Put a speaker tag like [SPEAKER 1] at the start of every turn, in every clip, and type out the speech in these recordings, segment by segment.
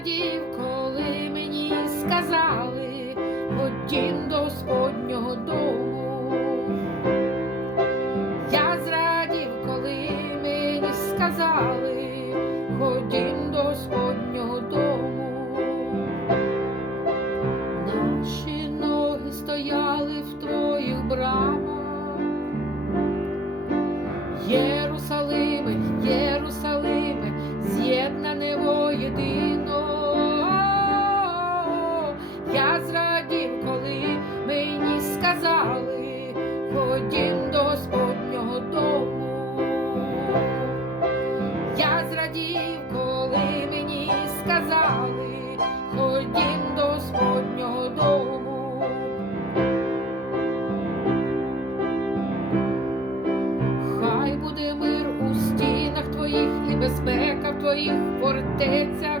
[SPEAKER 1] радів, коли мені сказали Ходім до Господнього дому. Я зрадів, коли мені сказали, Ходім до Господнього дому. Наші ноги стояли в твоїх брамах. Єрусалиме, Єрусалиме, з'єднане воєди. Сказали, ходім до Господнього дому. Я зрадів, коли мені сказали, ходім до Господнього дому. Хай буде мир у стінах твоїх і безпека в твоїх фортецях,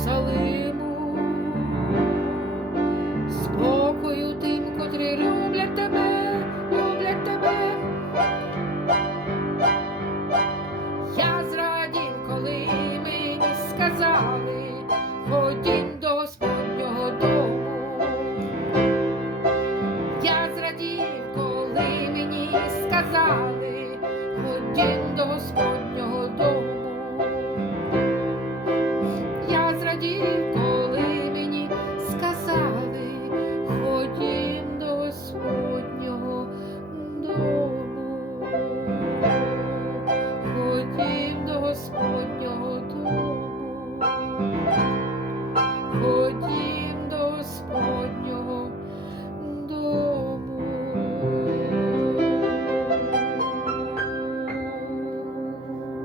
[SPEAKER 1] Єрусалиму, спокою тим, котрі люблять тебе, люблять тебе. Я зрадів, коли мені сказали, ходім до Господнього дому. Я зрадів, коли мені сказали. aqui.